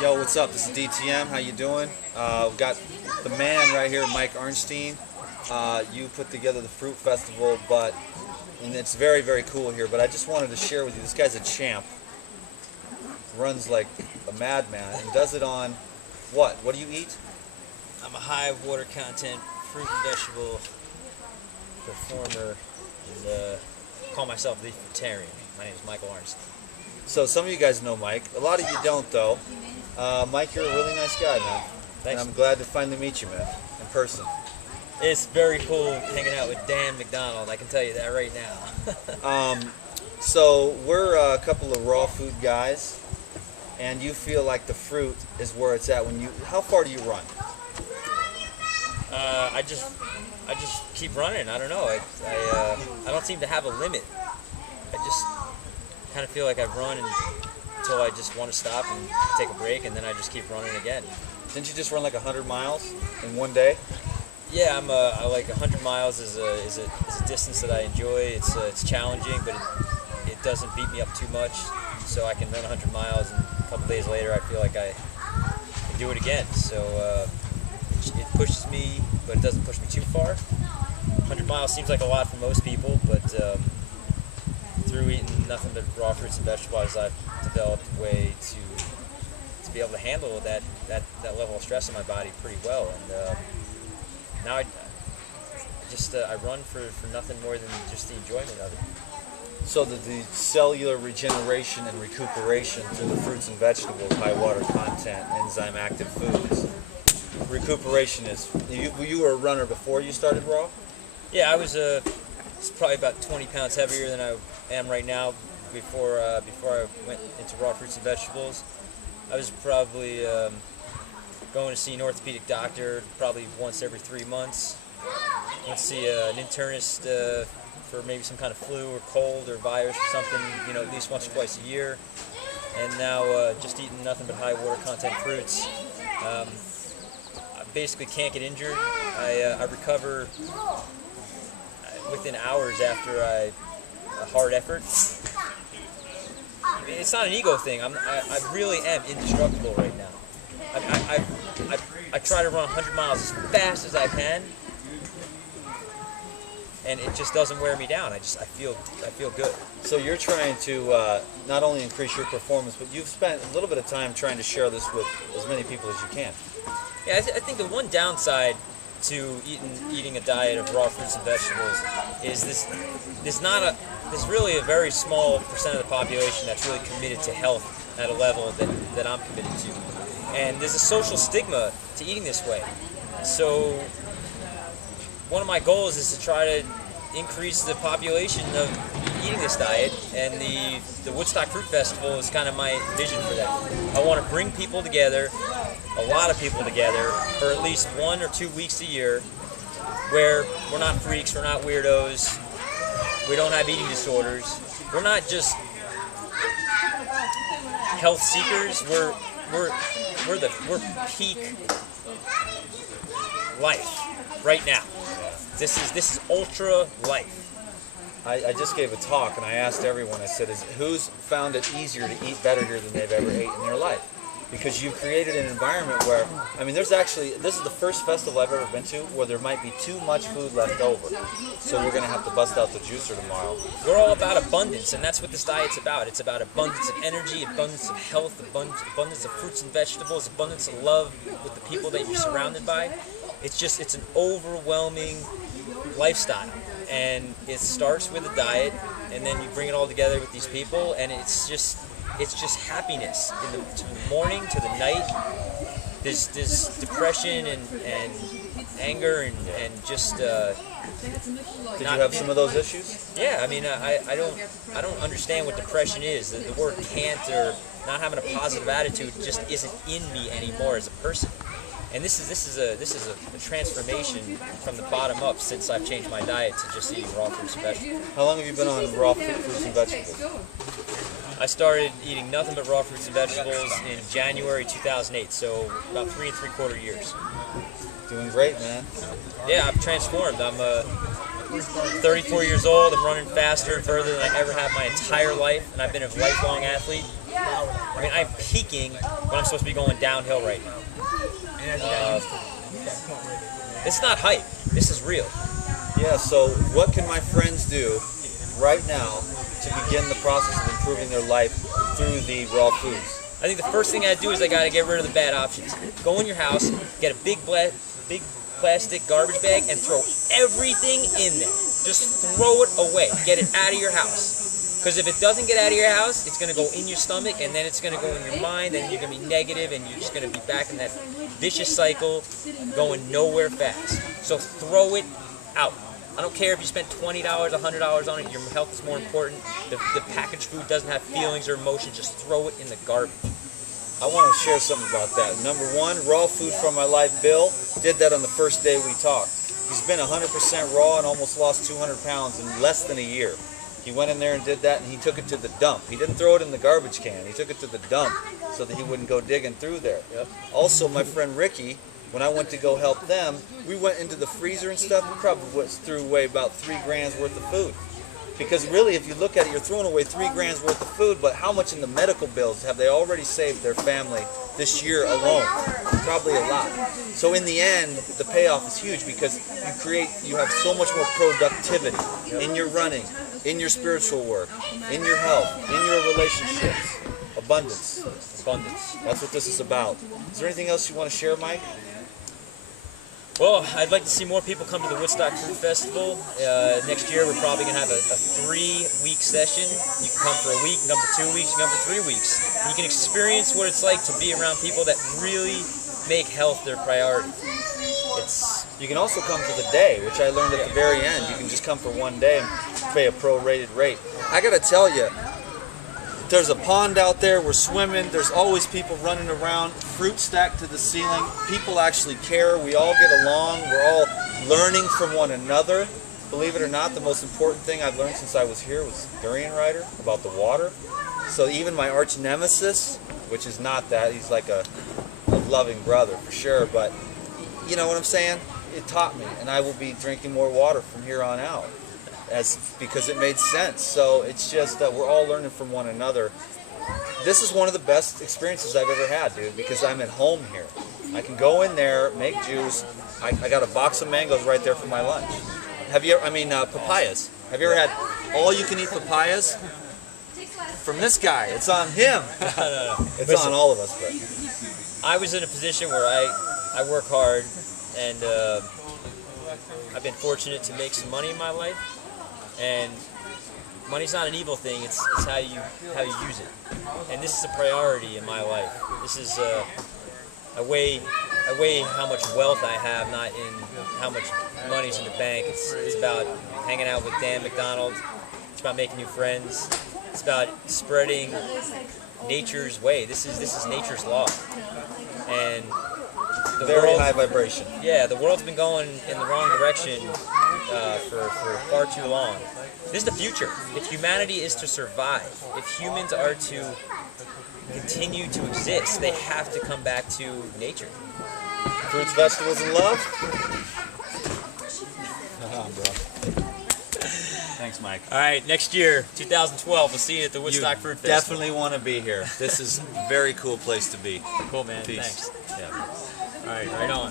Yo, what's up? This is DTM. How you doing? We've got the man right here, Mike Arnstein. You put together the Fruit Festival, and it's very, very cool here. But I just wanted to share with you, this guy's a champ. Runs like a madman and does it on what? What do you eat? I'm a high water content fruit and vegetable performer, and call myself the Fruitarian. My name is Michael Arnstein. So some of you guys know Mike. A lot of you don't, though. Mike, you're a really nice guy, man. Thanks. And I'm glad to finally meet you, man, in person. It's very cool hanging out with Dan McDonald, I can tell you that right now. So we're a couple of raw food guys, and you feel like the fruit is where it's at. How far do you run? I just keep running. I don't know. I don't seem to have a limit. I just kind of feel like I've run until I just want to stop and take a break, and then I just keep running again. Didn't you just run like 100 miles in one day? Yeah, I like 100 miles is a distance that I enjoy. It's challenging, but it doesn't beat me up too much. So I can run 100 miles, and a couple days later I feel like I can do it again. So it pushes me, but it doesn't push me too far. 100 miles seems like a lot for most people, but through eating nothing but raw fruits and vegetables, I've developed a way to be able to handle that level of stress in my body pretty well. And now I run for nothing more than just the enjoyment of it. So the cellular regeneration and recuperation through the fruits and vegetables, high water content, enzyme active foods. Recuperation is, you were a runner before you started raw? Yeah, I was probably about 20 pounds heavier than I am right now before I went into raw fruits and vegetables. I was probably going to see an orthopedic doctor probably once every 3 months. Went to see an internist for maybe some kind of flu or cold or virus or something, at least once or twice a year. And now just eating nothing but high water content fruits. I basically can't get injured. I recover within hours after a hard effort. I mean, it's not an ego thing. I really am indestructible right now. I try to run 100 miles as fast as I can, and it just doesn't wear me down. I feel good. So you're trying to not only increase your performance, but you've spent a little bit of time trying to share this with as many people as you can. Yeah, I think the one downside to eating a diet of raw fruits and vegetables is there's really a very small percent of the population that's really committed to health at a level that I'm committed to. And there's a social stigma to eating this way. So one of my goals is to try to increase the population of eating this diet, and the Woodstock Fruit Festival is kind of my vision for that. I want to bring people together, a lot of people together, for at least 1 or 2 weeks a year, where we're not freaks, we're not weirdos, we don't have eating disorders, we're not just health seekers, we're peak life right now. This is ultra life. I just gave a talk and I asked everyone, I said, who's found it easier to eat better here than they've ever ate in their life? Because you've created an environment where, this is the first festival I've ever been to where there might be too much food left over. So we're going to have to bust out the juicer tomorrow. We're all about abundance, and that's what this diet's about. It's about abundance of energy, abundance of health, abundance of fruits and vegetables, abundance of love with the people that you're surrounded by. It's an overwhelming lifestyle, and it starts with a diet, and then you bring it all together with these people, and it's just happiness to the morning to the night. There's depression and anger and just. Did you have some of those issues? Yeah, I don't understand what depression is. The word can't or not having a positive attitude just isn't in me anymore as a person. And this is a transformation from the bottom up since I've changed my diet to just eating raw fruits and vegetables. How long have you been on raw fruits and vegetables? I started eating nothing but raw fruits and vegetables in January 2008, so about 3 3/4 years. Doing great, man. Yeah, I've transformed. I'm 34 years old. I'm running faster and further than I ever have my entire life, and I've been a lifelong athlete. I mean, I'm peaking when I'm supposed to be going downhill right now. It's not hype. This is real. Yeah, so what can my friends do right now to begin the process of improving their life through the raw foods? I think the first thing I do is I got to get rid of the bad options. Go in your house, get a big plastic garbage bag, and throw everything in there. Just throw it away. Get it out of your house. Because if it doesn't get out of your house, it's going to go in your stomach, and then it's going to go in your mind, and you're going to be negative, and you're just going to be back in that vicious cycle, going nowhere fast. So throw it out. I don't care if you spent $20, $100 on it. Your health is more important. The packaged food doesn't have feelings or emotions. Just throw it in the garbage. I want to share something about that. Number one, raw food from my life. Bill did that on the first day we talked. He's been 100% raw and almost lost 200 pounds in less than a year. He went in there and did that, and he took it to the dump. He didn't throw it in the garbage can. He took it to the dump so that he wouldn't go digging through there. Yep. Also, my friend Ricky, when I went to go help them, we went into the freezer and stuff. We probably threw away about 3 grand's worth of food. Because really, if you look at it, you're throwing away 3 grand's worth of food, but how much in the medical bills have they already saved their family this year alone? Probably a lot. So in the end, the payoff is huge because you have so much more productivity in your running, in your spiritual work, in your health, in your relationships. Abundance. Abundance. That's what this is about. Is there anything else you want to share, Mike? Well, I'd like to see more people come to the Woodstock Fruit Festival. Next year, we're probably going to have a 3-week session. You can come for a week, come for 2 weeks, you can come for 3 weeks. And you can experience what it's like to be around people that really make health their priority. You can also come for the day, which I learned at the very end. You can just come for one day and pay a prorated rate. I got to tell you, there's a pond out there, we're swimming, there's always people running around, fruit stacked to the ceiling, people actually care, we all get along, we're all learning from one another. Believe it or not, the most important thing I've learned since I was here was Durian Rider, about the water. So even my arch nemesis, which is not that, he's like a loving brother for sure, but you know what I'm saying? It taught me, and I will be drinking more water from here on out. Because it made sense. So it's just that we're all learning from one another. This is one of the best experiences I've ever had, dude, because I'm at home here. I can go in there, make juice. I got a box of mangoes right there for my lunch. Papayas. Have you ever had all-you-can-eat papayas? From this guy. It's on him. It's Listen, on all of us. But I was in a position where I work hard, and I've been fortunate to make some money in my life. And money's not an evil thing, it's how you use it. And this is a priority in my life. This is I weigh how much wealth I have, not in how much money's in the bank. It's about hanging out with Dan McDonald. It's about making new friends. It's about spreading nature's way. This is nature's law. And the very world, high vibration. Yeah, the world's been going in the wrong direction for far too long. This is the future. If humanity is to survive, if humans are to continue to exist, they have to come back to nature. Fruits, vegetables, and love. Bro. Thanks, Mike. All right, next year, 2012, we'll see you at the Woodstock Fruit Festival. Definitely want to be here. This is a very cool place to be. Cool, man. Peace. Thanks. Yeah. All right, right on.